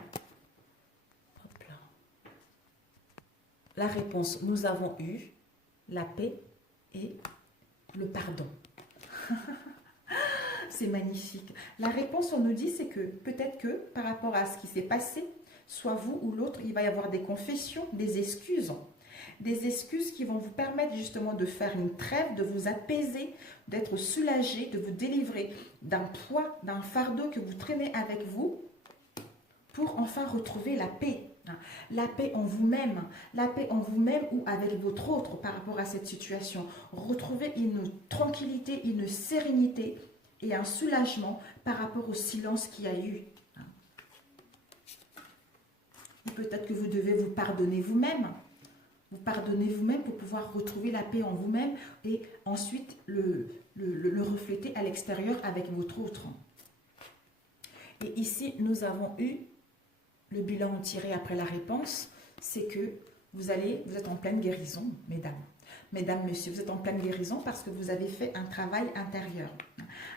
La réponse, nous avons eu la paix et le pardon. C'est magnifique. La réponse, on nous dit, c'est que peut-être que par rapport à ce qui s'est passé, soit vous ou l'autre, il va y avoir des confessions, des excuses qui vont vous permettre justement de faire une trêve, de vous apaiser, d'être soulagé, de vous délivrer d'un poids, d'un fardeau que vous traînez avec vous pour enfin retrouver la paix. La paix en vous-même, ou avec votre autre par rapport à cette situation. Retrouver une tranquillité, une sérénité et un soulagement par rapport au silence qu'il y a eu. Ou peut-être que vous devez vous pardonner vous-même. Vous pardonnez vous-même pour pouvoir retrouver la paix en vous-même et ensuite le refléter à l'extérieur avec votre autre. Et ici, nous avons eu le bilan tiré après la réponse, c'est que vous êtes en pleine guérison, mesdames. Mesdames, messieurs, vous êtes en pleine guérison parce que vous avez fait un travail intérieur.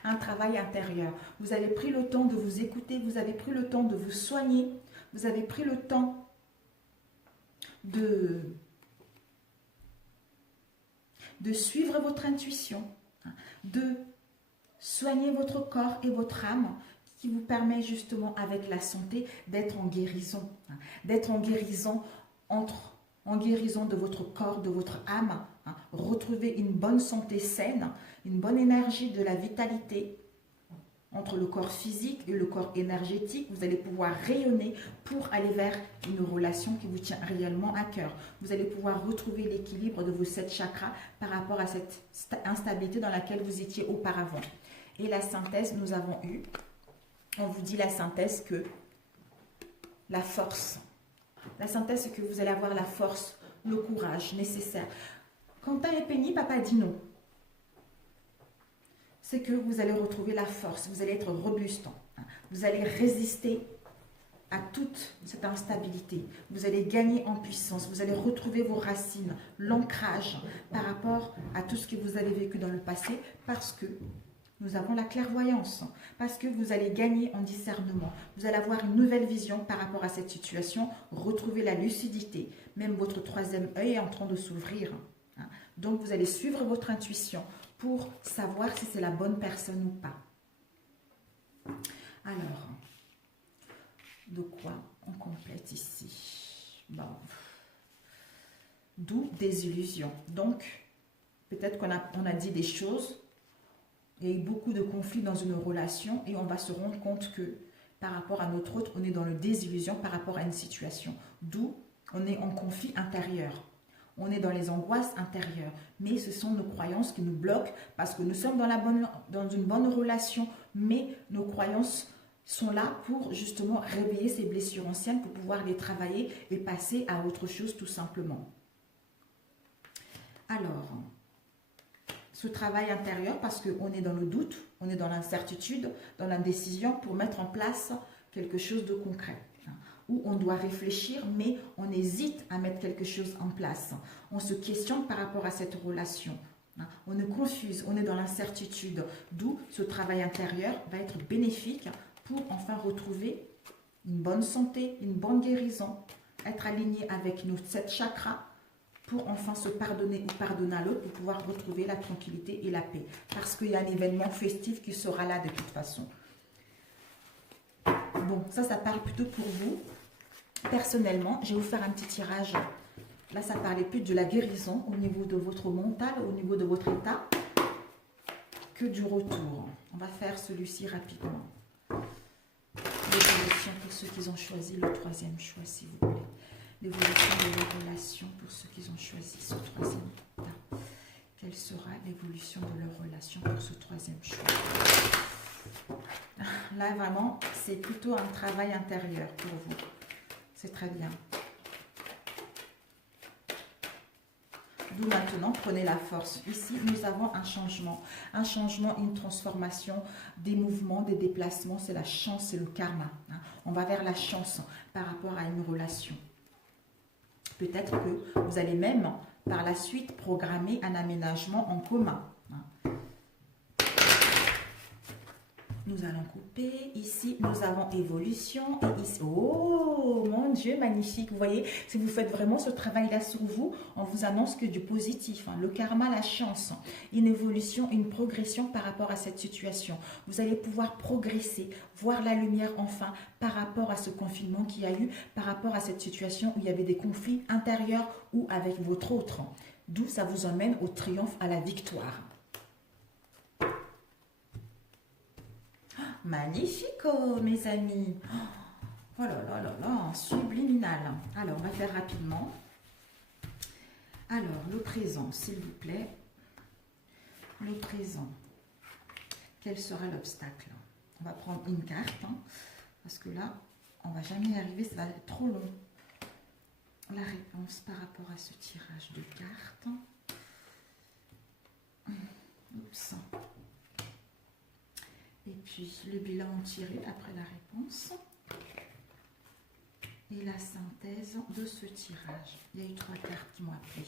Un travail intérieur. Vous avez pris le temps de vous écouter, vous avez pris le temps de vous soigner, vous avez pris le temps de suivre votre intuition, de soigner votre corps et votre âme, qui vous permet justement avec la santé d'être en guérison, en guérison de votre corps, de votre âme, retrouver une bonne santé saine, une bonne énergie, de la vitalité entre le corps physique et le corps énergétique. Vous allez pouvoir rayonner pour aller vers une relation qui vous tient réellement à cœur. Vous allez pouvoir retrouver l'équilibre de vos 7 chakras par rapport à cette instabilité dans laquelle vous étiez auparavant. Et la synthèse, nous avons eu, on vous dit la synthèse que la force. La synthèse, c'est que vous allez avoir la force, le courage nécessaire. Quentin et Penny, papa dit non. C'est que vous allez retrouver la force, vous allez être robuste. Vous allez résister à toute cette instabilité. Vous allez gagner en puissance, vous allez retrouver vos racines, l'ancrage par rapport à tout ce que vous avez vécu dans le passé, parce que nous avons la clairvoyance, parce que vous allez gagner en discernement. Vous allez avoir une nouvelle vision par rapport à cette situation, retrouver la lucidité. Même votre 3e œil est en train de s'ouvrir. Donc, vous allez suivre votre intuition pour savoir si c'est la bonne personne ou pas. Alors, de quoi on complète ici? Bon. D'où des illusions. Donc, peut-être qu'on a dit des choses. Il y a eu beaucoup de conflits dans une relation et on va se rendre compte que par rapport à notre autre, on est dans le désillusion par rapport à une situation. D'où on est en conflit intérieur. On est dans les angoisses intérieures. Mais ce sont nos croyances qui nous bloquent parce que nous sommes dans une bonne relation, mais nos croyances sont là pour justement réveiller ces blessures anciennes, pour pouvoir les travailler et passer à autre chose tout simplement. Alors, ce travail intérieur parce qu'on est dans le doute, on est dans l'incertitude, dans l'indécision pour mettre en place quelque chose de concret. Où on doit réfléchir, mais on hésite à mettre quelque chose en place. On se questionne par rapport à cette relation. On est confuse, on est dans l'incertitude. D'où ce travail intérieur va être bénéfique pour enfin retrouver une bonne santé, une bonne guérison, être aligné avec nos 7 chakras pour enfin se pardonner ou pardonner à l'autre pour pouvoir retrouver la tranquillité et la paix. Parce qu'il y a un événement festif qui sera là de toute façon. Bon, ça parle plutôt pour vous. Personnellement, je vais vous faire un petit tirage. Là, ça parlait plus de la guérison au niveau de votre mental, au niveau de votre état, que du retour. On va faire celui-ci rapidement. L'évolution pour ceux qui ont choisi le 3e choix, s'il vous plaît. L'évolution de leurs relations pour ceux qui ont choisi ce 3e état. Quelle sera l'évolution de leur relation pour ce 3e choix? Là, vraiment, c'est plutôt un travail intérieur pour vous. C'est très bien. D'où maintenant, prenez la force. Ici, nous avons un changement, une transformation, des mouvements, des déplacements. C'est la chance, c'est le karma. On va vers la chance par rapport à une relation. Peut-être que vous allez même, par la suite, programmer un aménagement en commun. Nous allons couper. Ici, nous avons évolution. Et ici, oh mon Dieu, magnifique. Vous voyez, si vous faites vraiment ce travail-là sur vous, on vous annonce que du positif. Le karma, la chance, une évolution, une progression par rapport à cette situation. Vous allez pouvoir progresser, voir la lumière enfin par rapport à ce confinement qu'il y a eu, par rapport à cette situation où il y avait des conflits intérieurs ou avec votre autre. D'où ça vous emmène au triomphe, à la victoire. Magnifique, mes amis. Oh là là là là, subliminal. Alors, on va faire rapidement. Alors, le présent, s'il vous plaît. Le présent. Quel sera l'obstacle? On va prendre une carte, parce que là, on ne va jamais y arriver, ça va être trop long. La réponse par rapport à ce tirage de cartes. Oups. Et puis, le bilan tiré après la réponse. Et la synthèse de ce tirage. Il y a eu 3 cartes qui m'ont appelé.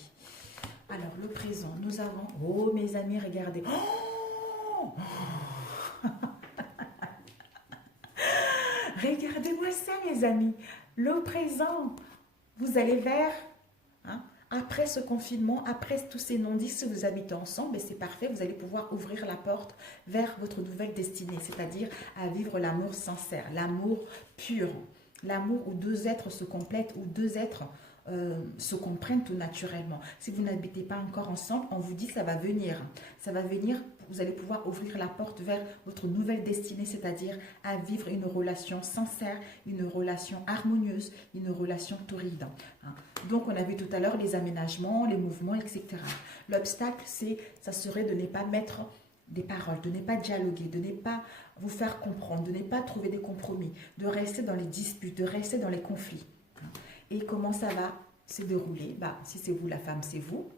Alors, le présent, nous avons... Oh, mes amis, regardez. Oh regardez-moi ça, mes amis. Le présent, vous allez vers... Après ce confinement, après tous ces non-dits, si vous habitez ensemble, c'est parfait, vous allez pouvoir ouvrir la porte vers votre nouvelle destinée, c'est-à-dire à vivre l'amour sincère, l'amour pur, l'amour où 2 êtres se complètent, où 2 êtres se comprennent tout naturellement. Si vous n'habitez pas encore ensemble, on vous dit ça va venir. Ça va venir, vous allez pouvoir ouvrir la porte vers votre nouvelle destinée, c'est-à-dire à vivre une relation sincère, une relation harmonieuse, une relation torride. Donc, on a vu tout à l'heure les aménagements, les mouvements, etc. L'obstacle, ça serait de ne pas mettre des paroles, de ne pas dialoguer, de ne pas vous faire comprendre, de ne pas trouver des compromis, de rester dans les disputes, de rester dans les conflits. Et comment ça va se dérouler? Si c'est vous la femme, c'est vous.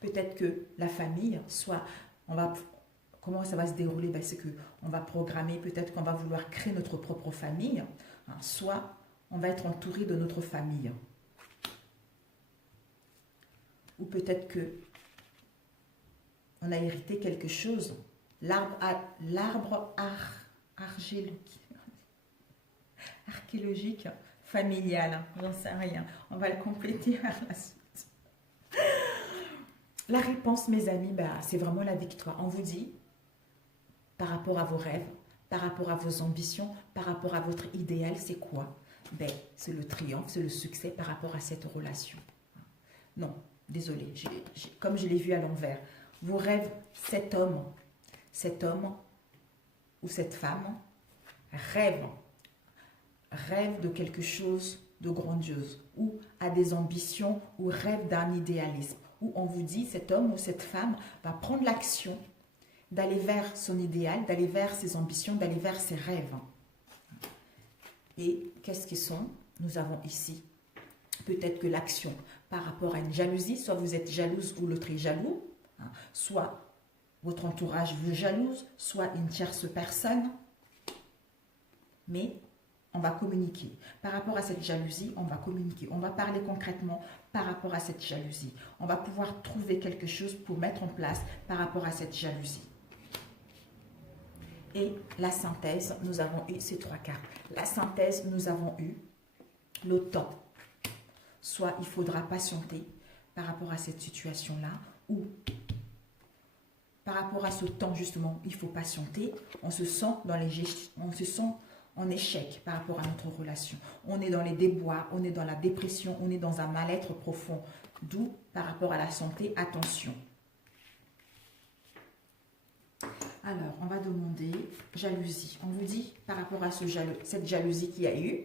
Peut-être que la famille, comment ça va se dérouler? C'est qu'on va programmer, peut-être qu'on va vouloir créer notre propre famille, soit on va être entouré de notre famille. Ou peut-être que on a hérité quelque chose. L'arbre archéologique familial, j'en sais rien. On va le compléter à la suite. La réponse, mes amis, c'est vraiment la victoire. On vous dit, par rapport à vos rêves, par rapport à vos ambitions, par rapport à votre idéal, c'est quoi? C'est le triomphe, c'est le succès par rapport à cette relation. Non, désolé, comme je l'ai vu à l'envers. Vos rêves, cet homme ou cette femme rêve de quelque chose de grandiose, ou a des ambitions, ou rêve d'un idéalisme, où on vous dit, cet homme ou cette femme va prendre l'action d'aller vers son idéal, d'aller vers ses ambitions, d'aller vers ses rêves. Et qu'est-ce qu'ils sont? Nous avons ici peut-être que l'action par rapport à une jalousie, soit vous êtes jalouse ou l'autre est jaloux, hein. Soit votre entourage vous jalouse, soit une tierce personne. Mais on va communiquer. Par rapport à cette jalousie, on va communiquer. On va parler concrètement par rapport à cette jalousie. On va pouvoir trouver quelque chose pour mettre en place par rapport à cette jalousie. Et la synthèse, nous avons eu ces 3 cartes. La synthèse, nous avons eu le temps. Soit il faudra patienter par rapport à cette situation-là, ou par rapport à ce temps, justement, il faut patienter. On se sent en échec par rapport à notre relation. On est dans les déboires, on est dans la dépression, on est dans un mal-être profond. D'où, par rapport à la santé, attention. Alors, on va demander jalousie. On vous dit, par rapport à cette jalousie qu'il y a eu,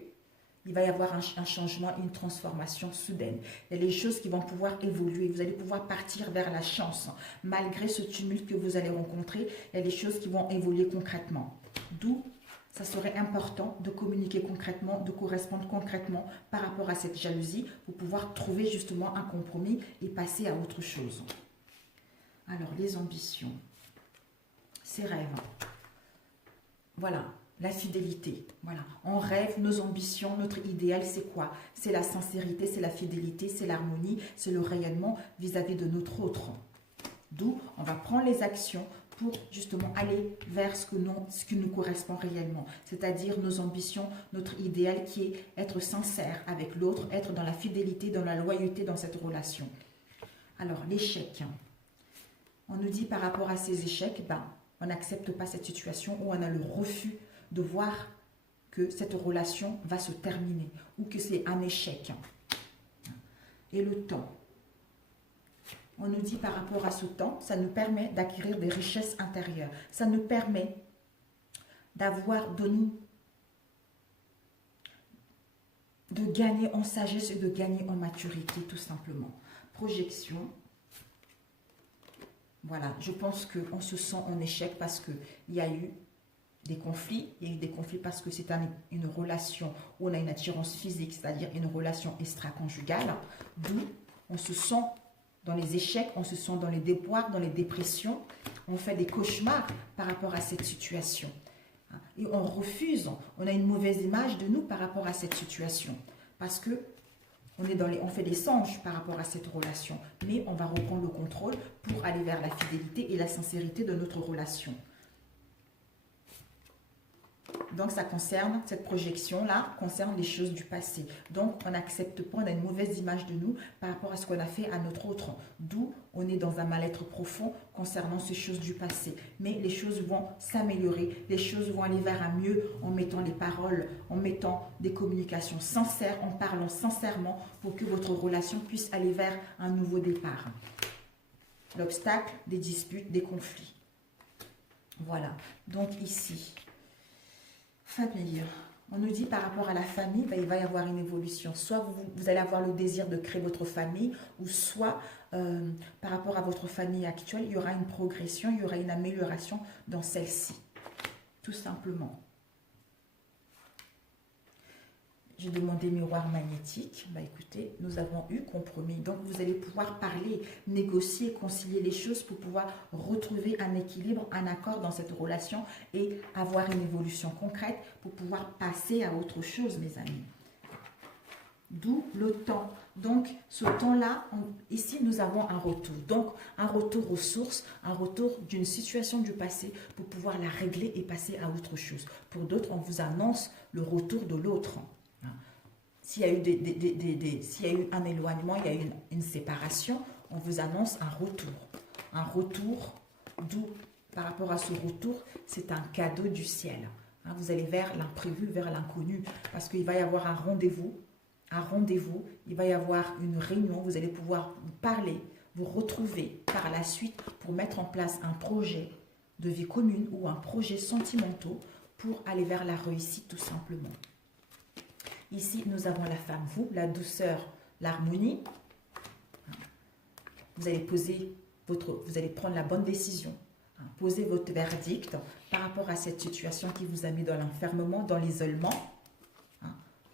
il va y avoir un changement, une transformation soudaine. Il y a des choses qui vont pouvoir évoluer. Vous allez pouvoir partir vers la chance. Malgré ce tumulte que vous allez rencontrer, il y a des choses qui vont évoluer concrètement. D'où, ça serait important de communiquer concrètement, de correspondre concrètement par rapport à cette jalousie pour pouvoir trouver justement un compromis et passer à autre chose. Alors, les ambitions, ses rêves. Voilà. La fidélité, voilà. On rêve, nos ambitions, notre idéal, c'est quoi? C'est la sincérité, c'est la fidélité, c'est l'harmonie, c'est le rayonnement vis-à-vis de notre autre. D'où on va prendre les actions pour justement aller vers ce qui nous correspond réellement. C'est-à-dire nos ambitions, notre idéal qui est être sincère avec l'autre, être dans la fidélité, dans la loyauté dans cette relation. Alors, l'échec. On nous dit par rapport à ces échecs, on n'accepte pas cette situation où on a le refus de voir que cette relation va se terminer ou que c'est un échec. Et le temps. On nous dit par rapport à ce temps, ça nous permet d'acquérir des richesses intérieures. Ça nous permet d'avoir de gagner en sagesse et de gagner en maturité, tout simplement. Projection. Voilà, je pense qu'on se sent en échec parce qu'il y a eu des conflits. Il y a eu des conflits parce que c'est une relation où on a une attirance physique, c'est-à-dire une relation extra-conjugale. D'où on se sent dans les échecs, on se sent dans les déboires, dans les dépressions. On fait des cauchemars par rapport à cette situation. Et on refuse, on a une mauvaise image de nous par rapport à cette situation. Parce que on fait des songes par rapport à cette relation. Mais on va reprendre le contrôle pour aller vers la fidélité et la sincérité de notre relation. Donc, ça concerne, cette projection-là, concerne les choses du passé. Donc, on n'accepte pas, on a une mauvaise image de nous par rapport à ce qu'on a fait à notre autre. D'où on est dans un mal-être profond concernant ces choses du passé. Mais les choses vont s'améliorer, les choses vont aller vers un mieux en mettant les paroles, en mettant des communications sincères, en parlant sincèrement pour que votre relation puisse aller vers un nouveau départ. L'obstacle, des disputes, des conflits. Voilà. Donc, ici... Famille. On nous dit par rapport à la famille, il va y avoir une évolution. Soit vous allez avoir le désir de créer votre famille, ou soit par rapport à votre famille actuelle, il y aura une progression, il y aura une amélioration dans celle-ci. Tout simplement. J'ai demandé miroir magnétique. Écoutez, nous avons eu compromis. Donc, vous allez pouvoir parler, négocier, concilier les choses pour pouvoir retrouver un équilibre, un accord dans cette relation et avoir une évolution concrète pour pouvoir passer à autre chose, mes amis. D'où le temps. Donc, ce temps-là, ici, nous avons un retour. Donc, un retour aux sources, un retour d'une situation du passé pour pouvoir la régler et passer à autre chose. Pour d'autres, on vous annonce le retour de l'autre. S'il y a eu s'il y a eu un éloignement, il y a eu une séparation, on vous annonce un retour. Un retour, d'où, par rapport à ce retour, c'est un cadeau du ciel. Vous allez vers l'imprévu, vers l'inconnu, parce qu'il va y avoir un rendez-vous, il va y avoir une réunion, vous allez pouvoir vous parler, vous retrouver par la suite pour mettre en place un projet de vie commune ou un projet sentimental pour aller vers la réussite tout simplement. Ici, nous avons la femme, vous, la douceur, l'harmonie. Vous allez vous allez prendre la bonne décision. Poser votre verdict par rapport à cette situation qui vous a mis dans l'enfermement, dans l'isolement,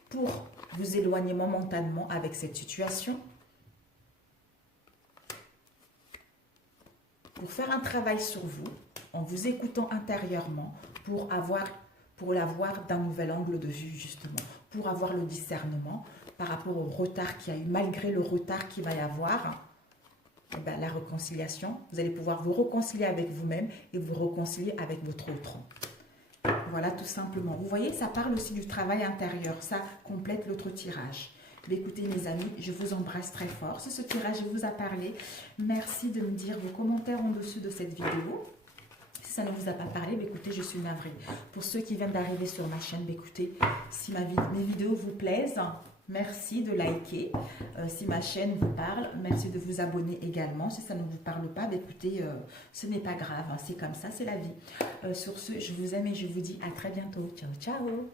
pour vous éloigner momentanément avec cette situation. pour faire un travail sur vous, en vous écoutant intérieurement, pour l'avoir d'un nouvel angle de vue, justement, pour avoir le discernement par rapport au retard qu'il y a eu, malgré le retard qu'il va y avoir, eh bien, la réconciliation, vous allez pouvoir vous réconcilier avec vous-même et vous réconcilier avec votre autre. Voilà, tout simplement. Vous voyez, ça parle aussi du travail intérieur. Ça complète l'autre tirage. Mais écoutez, mes amis, je vous embrasse très fort. Si ce tirage vous a parlé, merci de me dire vos commentaires en dessous de cette vidéo. Si ça ne vous a pas parlé, écoutez, je suis navrée. Pour ceux qui viennent d'arriver sur ma chaîne, écoutez, si mes vidéos vous plaisent, merci de liker. Si ma chaîne vous parle, merci de vous abonner également. Si ça ne vous parle pas, écoutez, ce n'est pas grave. C'est comme ça, c'est la vie. Sur ce, je vous aime et je vous dis à très bientôt. Ciao, ciao.